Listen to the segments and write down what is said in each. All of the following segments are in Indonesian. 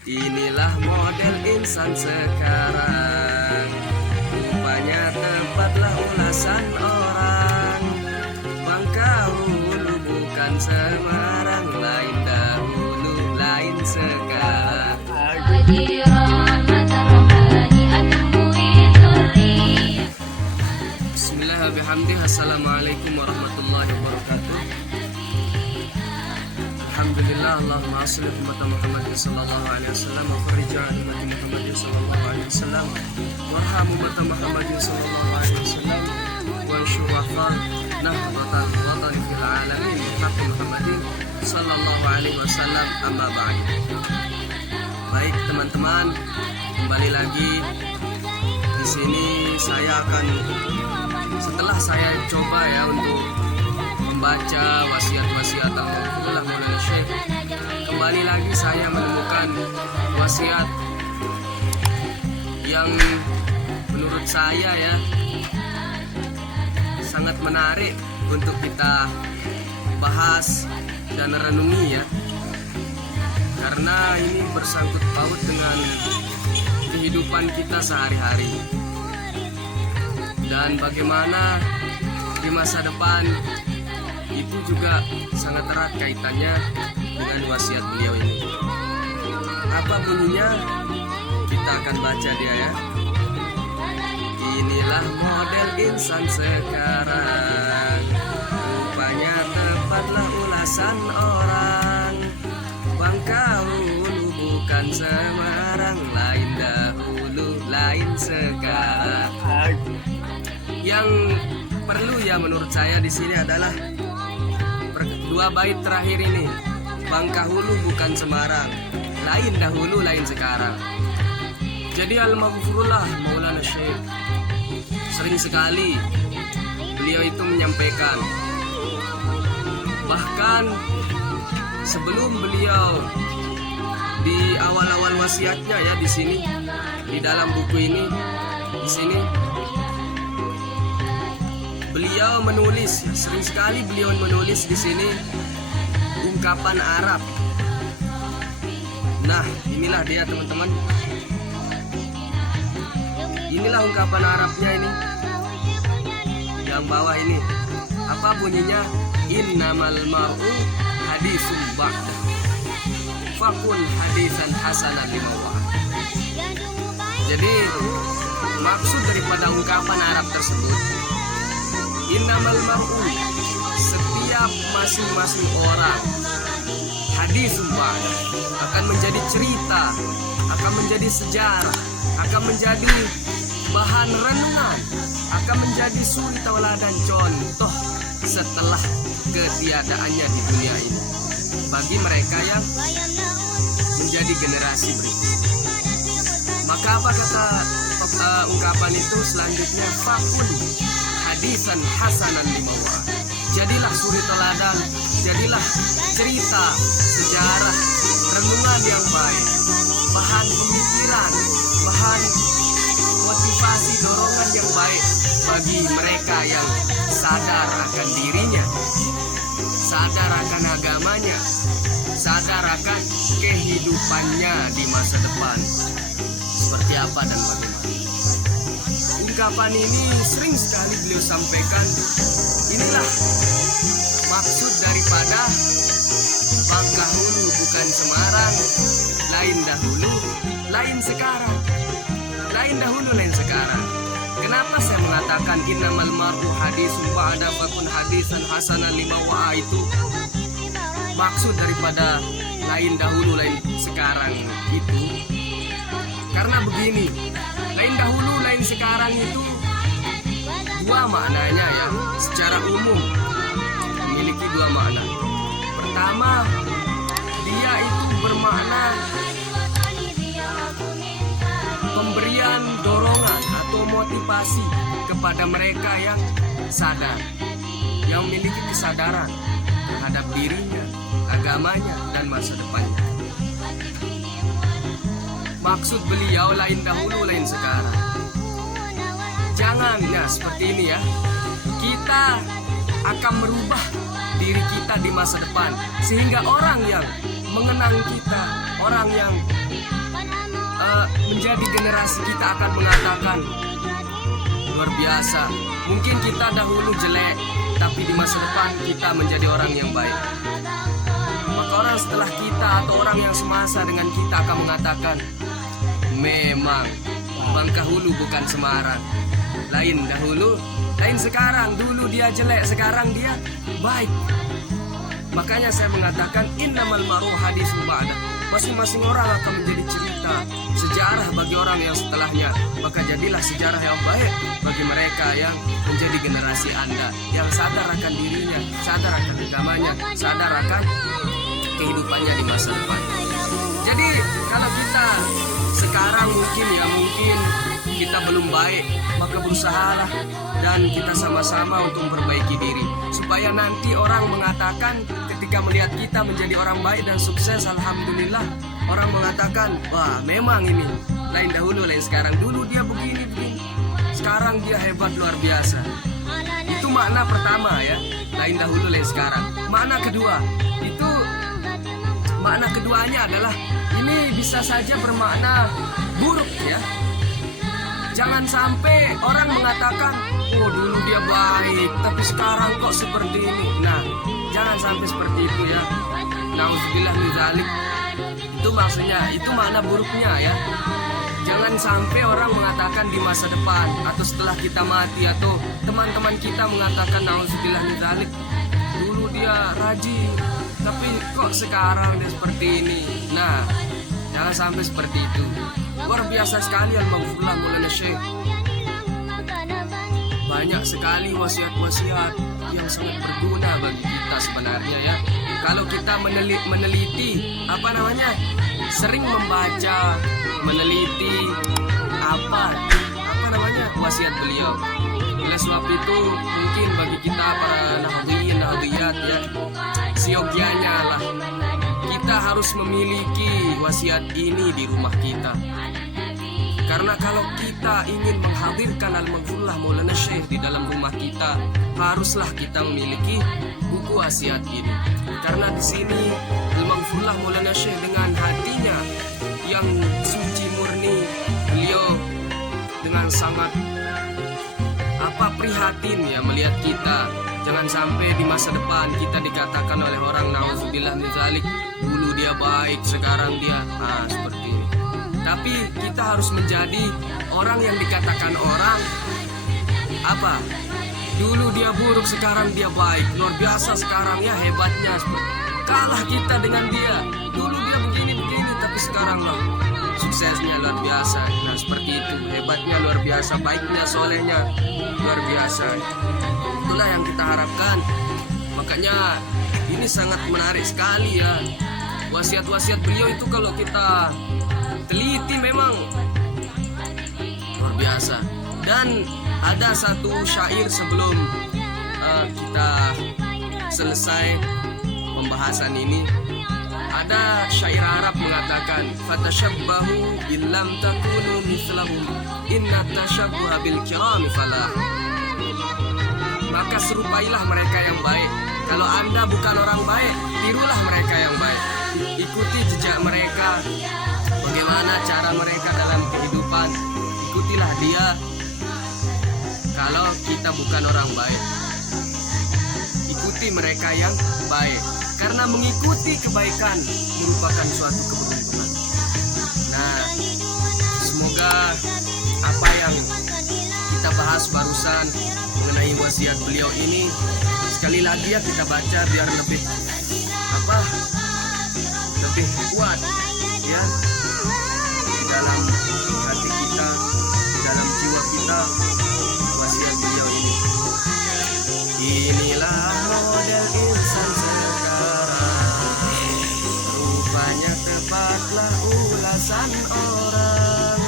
Inilah model insan sekarang, rupanya tepatlah ulasan orang. Bangkahulu bukan Semarang, lain dahulu, lain sekarang. Bismillahirrahmanirrahim. Assalamualaikum warahmatullahi wabarakatuh. Alhamdulillah, Allahumma shalli ala Muhammadin sallallahu alaihi wasallam wa farij an ummati Muhammadin sallallahu alaihi wasallam warham ummati Muhammadin sallallahu alaihi wasallam wa anshur wafal nahdatan watan fil alamin haqqi Muhammadin sallallahu alaihi wasallam, amma ba'd. Baik teman-teman, kembali lagi di sini saya akan, setelah saya coba ya untuk membaca wasiat-wasiat Alhamdulillah Maulana Syekh, kembali lagi saya menemukan wasiat yang menurut saya ya sangat menarik untuk kita bahas dan renungi ya, karena ini bersangkut paut dengan kehidupan kita sehari-hari dan bagaimana di masa depan itu juga sangat erat kaitannya dengan wasiat beliau ini. Apa bunyinya? Kita akan baca dia ya. Inilah model insan sekarang, rupanya tepatlah ulasan orang. Bangkahulu bukan Semarang, lain dahulu, lain sekarang. Yang perlu ya menurut saya di sini adalah dua bait terakhir ini. Bangkahulu bukan Semarang, lain dahulu, lain sekarang. Jadi al-maghfurullah Maulana Syekh sering sekali beliau itu menyampaikan, bahkan sebelum beliau di awal-awal wasiatnya ya di sini, di dalam buku ini, di sini beliau menulis, sering sekali beliau menulis di sini ungkapan Arab. Nah, inilah dia teman-teman. Inilah ungkapan Arabnya ini. Yang bawah ini. Apa bunyinya? Innamal mar'u hadisun ba'da. Fakun hadisan hasanan limawa. Jadi maksud daripada ungkapan Arab tersebut, innamal mar'u, setiap masing-masing orang, hadisun ba'da, akan menjadi cerita, akan menjadi sejarah, akan menjadi bahan renungan, akan menjadi suri tauladan contoh setelah ketiadaannya di dunia ini bagi mereka yang menjadi generasi berikut. Maka apa kata ungkapan itu selanjutnya? Fakun hadisan hasanan limawa. Jadilah suri teladan, jadilah cerita, sejarah, renungan yang baik, bahan pemikiran, bahan motivasi, dorongan yang baik bagi mereka yang sadar akan dirinya, sadar akan agamanya, sadar akan kehidupannya di masa depan seperti apa dan bagaimana. Ungkapan ini sering sekali beliau sampaikan. Inilah maksud daripada Bangkahulu bukan Semarang, lain dahulu, lain sekarang. Lain dahulu, lain sekarang. Kenapa saya mengatakan innamal mar'u hadisun ba'da fakun hadisan hasanan limawa itu? Maksud daripada lain dahulu, lain sekarang itu karena begini, lain dahulu, lain sekarang itu dua maknanya ya, secara umum memiliki dua makna. Pertama, dia itu bermakna pemberian dorongan atau motivasi kepada mereka yang sadar, yang memiliki kesadaran terhadap dirinya, agamanya, dan masa depannya. Maksud beliau lain dahulu, lain sekarang. Jangan ya seperti ini ya. Kita akan merubah diri kita di masa depan sehingga orang yang mengenang kita, orang yang menjadi generasi kita akan mengatakan luar biasa. Mungkin kita dahulu jelek, tapi di masa depan kita menjadi orang yang baik. Maka orang setelah kita atau orang yang semasa dengan kita akan mengatakan, memang Bangkahulu bukan Semarang. Lain dahulu, lain sekarang. Dulu dia jelek, sekarang dia baik. Makanya saya mengatakan innamal ma'ruf hadis ba'da. Masing-masing orang akan menjadi cerita sejarah bagi orang yang setelahnya. Maka jadilah sejarah yang baik bagi mereka yang menjadi generasi Anda, yang sadar akan dirinya, sadar akan agamanya, sadar akan kehidupannya di masa depan. Jadi kalau kita sekarang mungkin kita belum baik, maka berusahalah dan kita sama-sama untuk memperbaiki diri supaya nanti orang mengatakan ketika melihat kita menjadi orang baik dan sukses, alhamdulillah, orang mengatakan, wah memang ini lain dahulu, lain sekarang. Dulu dia begini, sekarang dia hebat luar biasa. Itu makna pertama ya, lain dahulu, lain sekarang. Makna kedua, itu makna keduanya adalah ini bisa saja bermakna buruk ya. Jangan sampai orang mengatakan, oh dulu dia baik, tapi sekarang kok seperti ini. Nah, jangan sampai seperti itu ya. Nauzubillah min dzalik. Itu maksudnya, itu makna buruknya ya. Jangan sampai orang mengatakan di masa depan atau setelah kita mati atau teman-teman kita mengatakan nauzubillah min dzalik, dulu dia rajin, tapi kok sekarang dia seperti ini. Nah, jangan sampai seperti itu. Luar biasa sekali Al-Maghfurullah Maulana Syekh. Banyak sekali wasiat-wasiat yang sangat berguna bagi kita sebenarnya ya. Kalau kita meneliti sering membaca, meneliti wasiat beliau. Oleh sebab itu mungkin bagi kita para nahdhiyin nahdhiyat ya, siogianya lah kita harus memiliki wasiat ini di rumah kita. Karena kalau kita ingin menghadirkan Al-Maghfurullah Maulana Syekh di dalam rumah kita, haruslah kita memiliki buku wasiat ini. Karena di sini Al-Maghfurullah Maulana Syekh dengan hatinya yang suci murni, beliau dengan sangat prihatin ya melihat kita. Jangan sampai di masa depan kita dikatakan oleh orang nauzubillah min dzalik, dulu dia baik, sekarang dia seperti ini. Tapi kita harus menjadi orang yang dikatakan orang dulu dia buruk, sekarang dia baik, luar biasa sekarang ya, hebatnya kalah kita dengan dia. Dulu dia begini tapi sekarang lah suksesnya luar biasa. Nah seperti itu, hebatnya luar biasa, baiknya, solehnya luar biasa. Itulah yang kita harapkan. Makanya ini sangat menarik sekali ya. Wasiat-wasiat beliau itu kalau kita teliti memang luar biasa. Dan ada satu syair sebelum kita selesai pembahasan ini. Ada syair Arab mengatakan, fatashabbahu illam takunu mithlahum inna tashabbuha bil kirami falah. Maka serupailah mereka yang baik. Kalau Anda bukan orang baik, tirulah mereka yang baik. Ikuti jejak mereka, bagaimana cara mereka dalam kehidupan, ikutilah dia. Kalau kita bukan orang baik, ikuti mereka yang baik. Karena mengikuti kebaikan merupakan suatu keberuntungan. Nah, semoga apa yang kita bahas barusan mengenai wasiat beliau ini, sekali lagi ya kita baca biar lebih kuat ya di dalam hati kita, di dalam jiwa kita, wasiat beliau ini. Inilah model insan sekarang, rupanya tepatlah ulasan orang.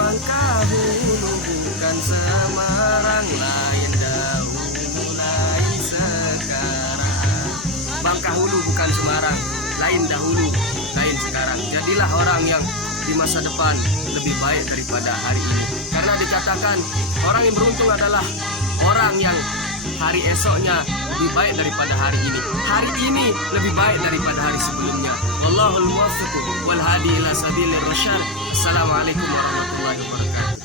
Bangkahulu bukan Semarang, lain dahulu lain sekarang. Bangkahulu bukan Semarang, lain dahulu lain sekarang. Jadilah orang yang di masa depan lebih baik daripada hari ini. Karena dikatakan orang yang beruntung adalah orang yang hari esoknya lebih baik daripada hari ini lebih baik daripada hari sebelumnya. Wallahul muwaffiq wal hadi ila sabilir rasyad. Assalamualaikum warahmatullahi wabarakatuh.